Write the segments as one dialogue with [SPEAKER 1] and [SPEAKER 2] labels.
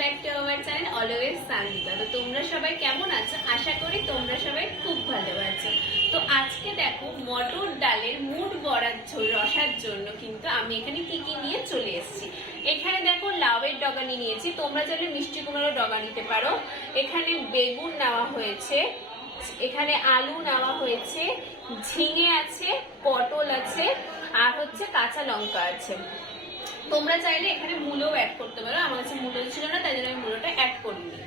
[SPEAKER 1] Back to our channel always Sandita তো তোমরা সবাই কেমন আছো? আশা করি তোমরা সবাই খুব ভালো আছো। তো আজকে দেখো, মটর ডালের মুড বড়ার রসার জন্য কিন্তু আমি এখানে কি কি নিয়ে চলে এসেছি। এখানে দেখো, লাউয়ের ডগানি নিয়েছি। তোমরা চাইলে মিষ্টি কুমড়োর ডগা নিতে পারো। এখানে বেগুন নেওয়া হয়েছে। এখানে আলু নেওয়া হয়েছে। ঝিঙে আছে, পটল আছে, আর হচ্ছে কাঁচা লঙ্কা আছে। তোমরা চাইলে এখানে মূলও অ্যাড করতে পারো। আমার কাছে মূলো ছিল না, তাই জন্য আমি মূলোটা অ্যাড করিনি।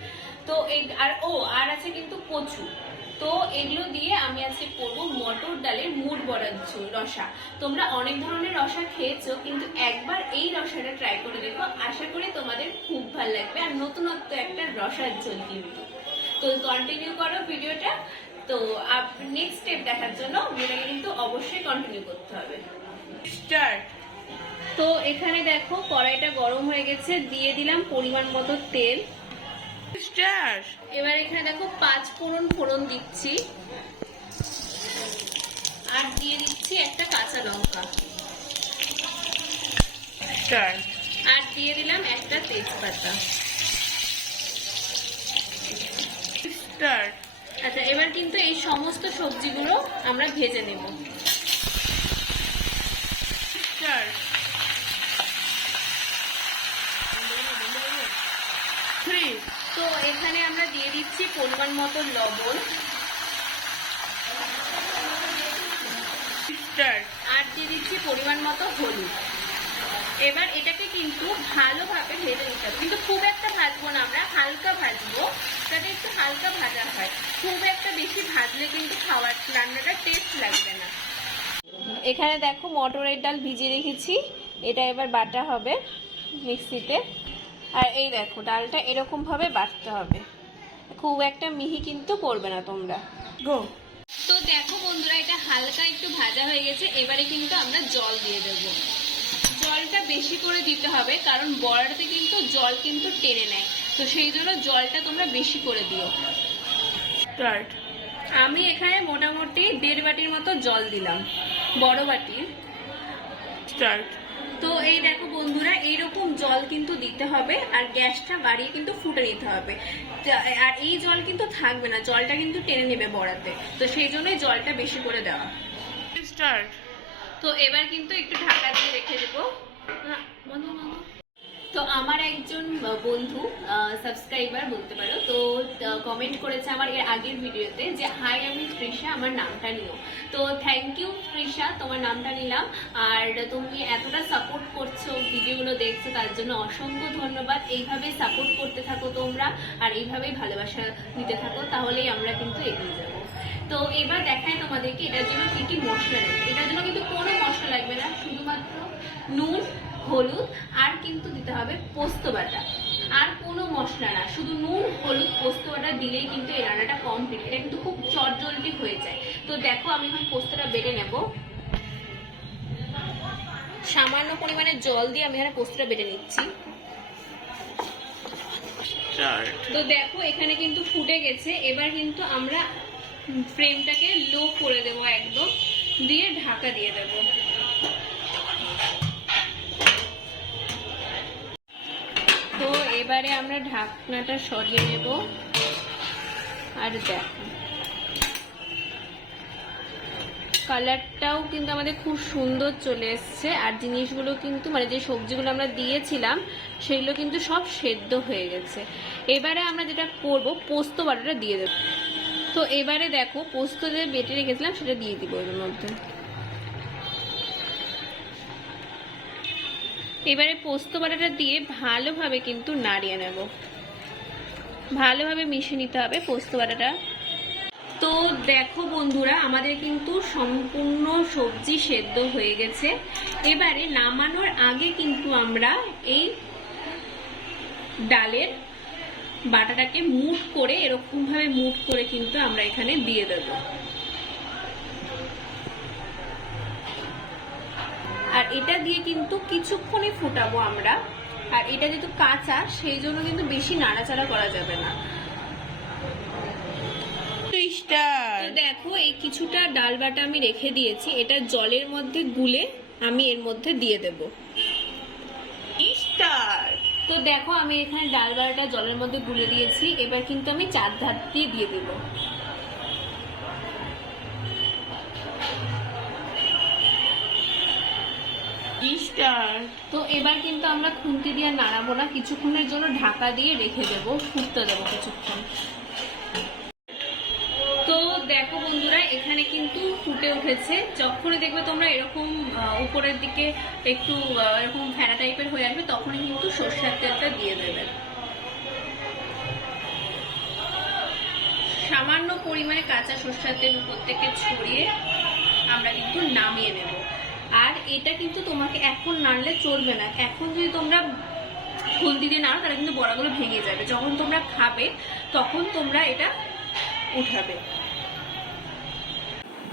[SPEAKER 1] তো এই, আর, ও, আর আছে কিন্তু কচু। তো এগুলো দিয়ে আমি আজকে করব মটর ডালের মুড বড়ার রসা। তোমরা অনেক ধরনের রসা খেয়েছো, কিন্তু একবার এই রসাটা ট্রাই করে দেখো। আশা করি তোমাদের খুব ভালো লাগবে। আর নতুনত্ব একটা রসার ঝোল কিন্তু। তো কন্টিনিউ করো ভিডিওটা। তো নেক্সট স্টেপ দেখার জন্য ভিডিওটাকে কিন্তু অবশ্যই কন্টিনিউ করতে হবে। স্টার্ট তো এখানে দেখো কড়াইটা গরম হয়ে গেছে দিয়ে দিলাম পরিমাণ মতো তেল। এবার এখানে দেখো পাঁচ ফোড়ন ফোড়ন দিচ্ছি। আর দিয়ে দিচ্ছি একটা কাঁচা লঙ্কা। আর দিয়ে দিলাম একটা তেজপাতা। আচ্ছা এবার কিন্তু এই সমস্ত সবজিগুলো আমরা ভেজে নেব
[SPEAKER 2] স্টার্ট থ্রি
[SPEAKER 1] তো এখানে আমরা দিয়ে দিচ্ছি পরিমাণ মতো লবণ। আর দিয়ে দিচ্ছি পরিমাণ মতো হলুদ। এবার এটাকে কিন্তু ভালোভাবে ভেজে নিতে হবে। কিন্তু খুব একটা ভাজবো না আমরা, হালকা ভাজবো, যাতে একটু হালকা ভাজা হয়। খুব একটা বেশি ভাজলে কিন্তু খাবার রান্নাটা টেস্ট লাগবে না। এখানে দেখো মটরের ডাল ভিজিয়ে রেখেছি। এটা এবার বাটা হবে মিক্সিতে। আর এই দেখো ডালটা এরকম ভাবে বাটতে হবে। খুব একটা মিহি কিন্তু করবে না তোমরা।
[SPEAKER 2] গো।
[SPEAKER 1] তো দেখো বন্ধুরা এটা হালকা একটু ভাজা হয়ে গেছে এবারে কিন্তু আমরা জল দিয়ে দেব। জলটা বেশি করে দিতে হবে কারণ বড়াতে কিন্তু জল কিন্তু টেনে নেয়। তো সেই জন্য জলটা তোমরা বেশি করে দিও।
[SPEAKER 2] স্টার্ট
[SPEAKER 1] আমি এখানে মোটামুটি দেড় বাটির মতো জল দিলাম বড় বাটির
[SPEAKER 2] স্টার্ট
[SPEAKER 1] তো এই দেখো বন্ধুরা এইরকম জল কিন্তু দিতে হবে আর গ্যাসটা বাড়িয়ে কিন্তু ফুটে নিতে হবে। আর এই জল কিন্তু থাকবে না জলটা কিন্তু টেনে নেবে বড়াতে। তো সেই জন্যই জলটা বেশি করে দেওয়া।
[SPEAKER 2] স্টার্ট
[SPEAKER 1] তো এবার কিন্তু একটু ঢাকা দিয়ে রেখে দেবো। বন্ধ। তো আমার একজন বন্ধু সাবস্ক্রাইবার বলতে পারো, তো কমেন্ট করেছে আমার এর আগের ভিডিওতে যে হাই আমি তৃষা, আমার নামটা নিও। তো থ্যাংক ইউ তৃষা, তোমার নামটা নিলাম। আর তুমি এতটা সাপোর্ট করছ, ভিডিওগুলো দেখছ, তার জন্য অসংখ্য ধন্যবাদ। এইভাবে সাপোর্ট করতে থাকো তোমরা, আর এইভাবেই ভালোবাসা দিতে থাকো, তাহলেই আমরা কিন্তু এগিয়ে যাব। তো, এবার দেখায় তোমাদেরকে এটার জন্য কি কি মশলা লাগবে। এটার জন্য কিন্তু কোনো মশলা লাগবে না, শুধুমাত্র নুন হলুদ আর কিন্তু দিতে হবে পোস্ত বাটা। আর কোনো মশলা না শুধু নুন হলুদ পোস্ত বাটা দিলেই কিন্তু এই রান্নাটা কমপ্লিট এটা কিন্তু খুব চটজলদি হয়ে যায়। তো দেখো আমি এখন পোস্তটা বেটে নেব। সামান্য পরিমাণে জল দিয়ে আমি এখানে পোস্তটা বেটে নিচ্ছি। তো দেখো এখানে কিন্তু ফুটে গেছে এবার কিন্তু আমরা ফ্রেমটাকে লো করে দেবো একদম দিয়ে ঢাকা দিয়ে দেব। এবারে আমরা ঢাকনাটা সরিয়ে নেব। আর দেখো, কালারটাও কিন্তু আমাদের খুব সুন্দর চলে এসছে। আর জিনিসগুলো কিন্তু মানে যে সবজিগুলো আমরা দিয়েছিলাম, সেগুলো কিন্তু সব সেদ্ধ হয়ে গেছে। এবারে আমরা যেটা করব, পোস্ত বাটাটা দিয়ে দেবো। তো এবারে দেখো, পোস্ত যে বেটে রেখেছিলাম, সেটা দিয়ে দিব এর মধ্যে। এবারে পোস্ত বাটাটা দিয়ে ভালোভাবে কিন্তু নাড়িয়ে নেব। ভালোভাবে মিশিয়ে নিতে হবে পোস্ত বাটাটা। তো দেখো বন্ধুরা, আমাদের কিন্তু সম্পূর্ণ সবজি সেদ্ধ হয়ে গেছে। এবারে নামানোর আগে কিন্তু আমরা এই ডালের বাটাটাকে মুট করে, এরকমভাবে মুট করে কিন্তু আমরা এখানে দিয়ে দেব। আর এটা দিয়ে কিন্তু কিছুক্ষণই ফুটাবো আমরা। আর এটা যেহেতু কাঁচা সেই জন্য কিন্তু বেশি নাড়াচাড়া করা যাবে না। দেখো এই কিছুটা ডাল বাটা আমি রেখে দিয়েছি। এটা জলের মধ্যে গুলে আমি এর মধ্যে দিয়ে দেব।
[SPEAKER 2] তো দেখো আমি এখানে ডাল বাড়াটা জলের মধ্যে গুলে দিয়েছি। এবার কিন্তু আমি চার ধার দিয়ে দিয়ে দেবো। তো এবার কিন্তু আমরা খুন্তি দিয়ে নাড়াবো না, কিছুক্ষণের জন্য ঢাকা দিয়ে রেখে দেবো, ফুটতে দেবো কিছুক্ষণ। তো দেখো বন্ধুরা, এখানে কিন্তু ফুটে উঠেছে। যখনই দেখবে তোমরা এরকম উপরের দিকে একটু এরকম ফেনা টাইপের হয়ে আসবে, তখনই কিন্তু সর্ষের তেলটা দিয়ে দেবে। সামান্য পরিমাণে কাঁচা সর্ষের তেল উপর থেকে ছড়িয়ে আমরা কিন্তু নামিয়ে নেব। আর এটা কিন্তু তোমাকে এখন নাড়লে চলবে না। এখন যদি তোমরা খুন্তি দিয়ে নাড়ো, তাহলে কিন্তু বড়াগুলো ভেঙে যাবে। যখন তোমরা খাবে, তখন তোমরা এটা উঠাবে।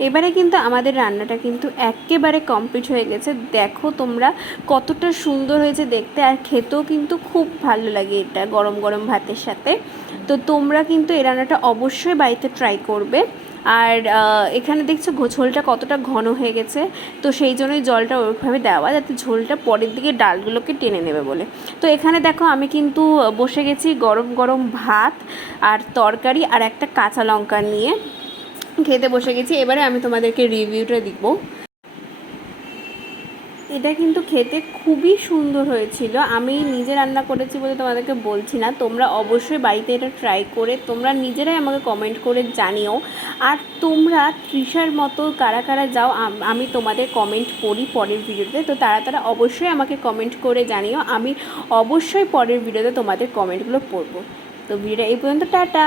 [SPEAKER 1] এবারে কিন্তু আমাদের রান্নাটা কিন্তু একেবারে কমপ্লিট হয়ে গেছে। দেখো তোমরা কতটা সুন্দর হয়েছে দেখতে, আর খেতেও কিন্তু খুব ভালো লাগে এটা গরম গরম ভাতের সাথে। তো তোমরা কিন্তু এই রান্নাটা অবশ্যই বাড়িতে ট্রাই করবে। আর এখানে দেখছ ঝোলটা কতটা ঘন হয়ে গেছে। তো সেই জন্যই জলটা ওইভাবে দেওয়া যাতে ঝোলটা পরের দিকে ডালগুলোকে টেনে নেবে বলে। তো এখানে দেখো আমি কিন্তু বসে গেছি গরম গরম ভাত আর তরকারি আর একটা কাঁচা লঙ্কা নিয়ে। খেতে বসে গেছি। এবারে আমি তোমাদেরকে রিভিউটা দিব। এটা কিন্তু খেতে খুবই সুন্দর হয়েছিল। আমি নিজে রান্না করেছি বলে তোমাদেরকে বলছি না। তোমরা অবশ্যই বাড়িতে এটা ট্রাই করে তোমরা নিজেরাই আমাকে কমেন্ট করে জানিও। আর তোমরা তৃষার মতো কারা কারা যাও, আমি তোমাদের কমেন্ট করি পরের ভিডিওতে। তো তারা তারা অবশ্যই আমাকে কমেন্ট করে জানিও। আমি অবশ্যই পরের ভিডিওতে তোমাদের কমেন্টগুলো পড়ব। তো ভিডিওটা এই পর্যন্ত, টাটা!